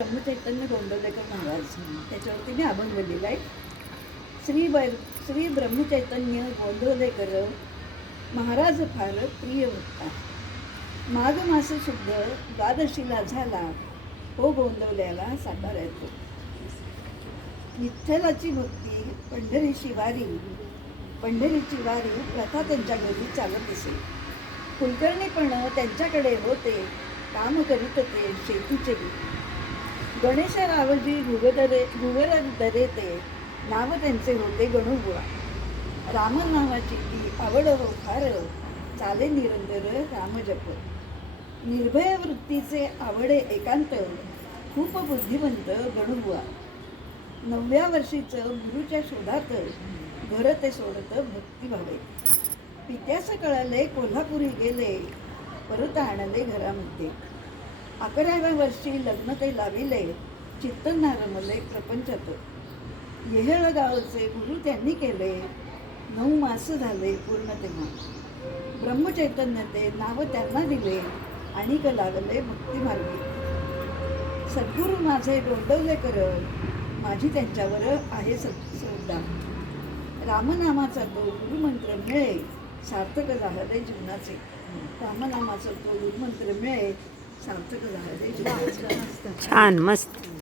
ब्रह्मचैतन्य गोंदवलेकर महाराज त्याच्यावरती मी अभंग लिहिला आहे. श्री ब्रह्मचैतन्य गोंदवलेकर महाराज फार प्रिय होता. माघ मास शुद्ध द्वादशीला झाला हो गोंदवल्याला साताऱ्यात. विठ्ठलाची भक्ती पंढरीची वारी प्रथा त्यांच्या घरी चालत असे. कुलकर्णीपण त्यांच्याकडे होते, काम करीत ते शेतीचे. गणेशरावजी घुगरदरे ते नाव त्यांचे होते गणुबुवा. राम नावाची ती आवड हो फार, चाले निरंतर रामजप. निर्भय वृत्तीचे आवडे एकांत, खूप बुद्धिवंत गणुबुवा. 9व्या वर्षीचं गुरुच्या शोधात, घर ते सोडत भक्तिभावे. पित्यास कळाले कोल्हापुरी गेले, परत आणले घरामध्ये. 11व्या वर्षी लग्न ते लाविले, चित्त नारमले प्रपंचात. येहळ गावचे गुरु त्यांनी केले, 9 मास झाले पूर्ण तेव्हा. ब्रह्मचैतन्य ते नाव त्यांना दिले, आणि लागले भक्तिमार्गी. सद्गुरु माझे गोंदवलेकर, माझी त्यांच्यावर आहे श्रद्धा. रामनामाचा तो गुरुमंत्र मिळे, सार्थक झाले जीवनाचे. रामनामाचा तो गुरुमंत्र मिळे, सार्थक झाले जीवनाचे. छान, मस्त.